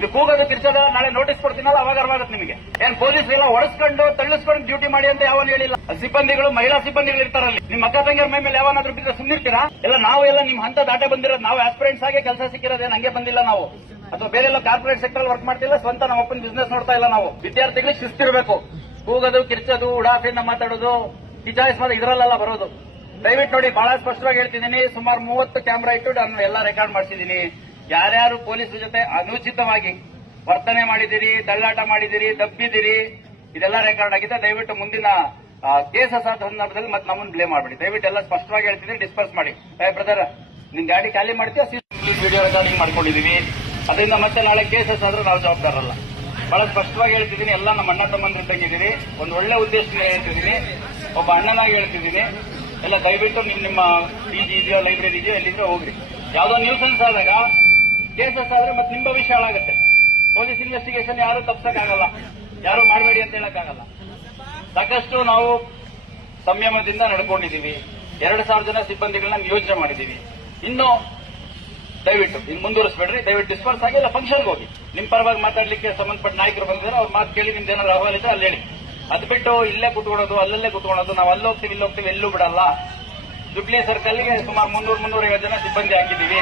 ಇದು ಕೂಗೋದು ಕಿರ್ಚೋದ ನಾಳೆ ನೋಟಿಸ್ ಕೊಡ್ತೀನಲ್ಲ ಅವಾಗ ಅರ್ವಾಗುತ್ತೆ ನಿಮಗೆ. ಏನ್ ಪೊಲೀಸ್ ಎಲ್ಲ ಹೊಡೆಸ್ಕೊಂಡು ತಳ್ಳಿಸ್ಕೊಂಡು ಡ್ಯೂಟಿ ಮಾಡಿ ಅಂತ ಯಾವನು ಹೇಳಿಲ್ಲ. ಸಿಬ್ಬಂದಿಗಳು ಮಹಿಳಾ ಸಿಬ್ಬಂದಿಗಳು ಇರ್ತಾರಲ್ಲಿ. ನಿಮ್ಮ ಅಕ್ಕ ತಂಗಿಯರ ಮೇಲೆ ಯಾವನಾದ್ರೂ ಬಿದ್ದರೆ ಸುಮ್ಮನಿರ್ತೀರಾ? ಎಲ್ಲ ನಾವು ಎಲ್ಲ ನಿಮ್ ಹಂತ ದಾಟೆ ಬಂದಿರೋದು. ನಾವು ಆಸ್ಪಿರೆಂಟ್ಸ್ ಆಗಿ ಕೆಲಸ ಸಿಕ್ಕಿರೋದೇನು ಹಂಗೆ ಬಂದಿಲ್ಲ ನಾವು, ಅಥವಾ ಬೇರೆ ಎಲ್ಲ ಕಾರ್ಪೊರೇಟ್ ಸೆಕ್ಟರ್ ವರ್ಕ್ ಮಾಡ್ತಿಲ್ಲ. ಸ್ವಂತ ನಮ್ಮ ಒಪ್ಪನ್ ಬಿಸ್ನೆಸ್ ನೋಡ್ತಾ ಇಲ್ಲ ನಾವು. ವಿದ್ಯಾರ್ಥಿಗಳಿಗೆ ಶಿಸ್ತಿರ್ಬೇಕು. ಕೂಗೋದು ಕಿರ್ಚೋದು ಉಡಾಫೆಯಿಂದ ಮಾತಾಡೋದು ಕಿಚಾಯಿಸ್ ಮಾತ್ರ ಇದರಲ್ಲೆಲ್ಲ ಬರೋದು. ದಯವಿಟ್ಟು ನೋಡಿ, ಬಹಳ ಸ್ಪಷ್ಟವಾಗಿ ಹೇಳ್ತಿದ್ದೀನಿ. ಸುಮಾರು 30 ಕ್ಯಾಮೆರಾ ಇಟ್ಟು ನಾನು ಎಲ್ಲ ರೆಕಾರ್ಡ್ ಮಾಡಿಸಿದ್ದೀನಿ. ಯಾರ್ಯಾರು ಪೊಲೀಸರ ಜೊತೆ ಅನುಚಿತವಾಗಿ ವರ್ತನೆ ಮಾಡಿದಿರಿ, ತಳ್ಳಾಟ ಮಾಡಿದಿರಿ, ತಪ್ಪಿದಿರಿ, ಇದೆಲ್ಲ ರೆಕಾರ್ಡ್ ಆಗಿದೆ. ದಯವಿಟ್ಟು ಮುಂದಿನ ಕೇಸಸ್ ಆದ ಸಂದರ್ಭದಲ್ಲಿ ಮತ್ತೆ ನಮ್ಮನ್ನು ಬ್ಲೇಮ್ ಮಾಡಬೇಡಿ. ದಯವಿಟ್ಟು ಎಲ್ಲ ಸ್ಪಷ್ಟವಾಗಿ ಹೇಳ್ತಿದ್ದೀನಿ, ಡಿಸ್ಪರ್ಸ್ ಮಾಡಿ. ಬ್ರದರ್, ನಿನ್ ಗಾಡಿ ಖಾಲಿ ಮಾಡ್ತೀವಿ, ವಿಡಿಯೋ ರೆಕಾರ್ಡಿಂಗ್ ಮಾಡ್ಕೊಂಡಿದೀವಿ. ಅದರಿಂದ ಮತ್ತೆ ನಾಳೆ ಕೇಸಸ್ ಆದ್ರೂ ನಾವು ಜವಾಬ್ದಾರಲ್ಲ. ಬಹಳ ಸ್ಪಷ್ಟವಾಗಿ ಹೇಳ್ತಿದ್ದೀನಿ. ಎಲ್ಲ ನಮ್ಮ ಅಣ್ಣ ತಮ್ಮಂದ್ರೆ ತಂಗಿದ್ದೀರಿ. ಒಂದು ಒಳ್ಳೆ ಉದ್ದೇಶದಿಂದ ಹೇಳ್ತಿದ್ದೀನಿ, ಒಬ್ಬ ಅಣ್ಣನಾಗಿ ಹೇಳ್ತಿದ್ದೀನಿ. ಎಲ್ಲ ದಯವಿಟ್ಟು ನಿಮ್ಮ ಪಿಜಿ ಇದೆಯೋ, ಲೈಬ್ರರಿ ಇದೆಯೋ, ಎಲ್ಲಿದ್ರೂ ಹೋಗ್ರಿ. ಯಾವುದೋ ನ್ಯೂಸೆನ್ಸ್ ಆದಾಗ ಕೇಸಸ್ ಆದ್ರೆ ಮತ್ತೆ ನಿಮ್ಮ ಭವಿಷ್ಯ ಹಾಳಾಗುತ್ತೆ. ಪೊಲೀಸ್ ಇನ್ವೆಸ್ಟಿಗೇಷನ್ ಯಾರು ತಪ್ಪಿಸಕ್ಕಾಗಲ್ಲ, ಯಾರು ಮಾಡಬೇಡಿ ಅಂತ ಹೇಳಕ್ಕಾಗಲ್ಲ. ಸಾಕಷ್ಟು ನಾವು ಸಂಯಮದಿಂದ ನಡ್ಕೊಂಡಿದ್ದೀವಿ. 2,000 ಜನ ಸಿಬ್ಬಂದಿಗಳನ್ನ ನಿಯೋಜನೆ ಮಾಡಿದ್ದೀವಿ. ಇನ್ನು ದಯವಿಟ್ಟು ಇನ್ನು ಮುಂದುವರಿಸಬೇಡ್ರಿ. ದಯವಿಟ್ಟು ಡಿಸ್ಪರ್ಸ್ ಆಗಿ ಎಲ್ಲ ಫಂಕ್ಷನ್ಗೆ ಹೋಗಿ. ನಿಮ್ಮ ಪರವಾಗಿ ಮಾತಾಡ್ಲಿಕ್ಕೆ ಸಂಬಂಧಪಟ್ಟ ನಾಯಕರು ಬಂದಿದ್ದಾರೆ, ಅವ್ರ ಮಾತು ಕೇಳಿ ನಿಮ್ದು ಏನಾದ್ರು ಅಹವಾಲ್ ಇದ್ರೆ ಅಲ್ಲಿ ಹೇಳಿ. ಅದು ಬಿಟ್ಟು ಇಲ್ಲೇ ಕುತ್ಕೊಳ್ಳೋದು, ಅಲ್ಲಲ್ಲೇ ಕುತ್ಕೊಳ್ಳೋದು, ನಾವು ಅಲ್ಲಿ ಹೋಗ್ತೀವಿ ಇಲ್ಲಿ ಹೋಗ್ತೀವಿ ಎಲ್ಲೂ ಬಿಡಲ್ಲ. ಜುಬ್ಲಿ ಸರ್ಕಲ್ಗೆ ಸುಮಾರು 300-350 ಜನ ಸಿಬ್ಬಂದಿ ಹಾಕಿದ್ದೀವಿ.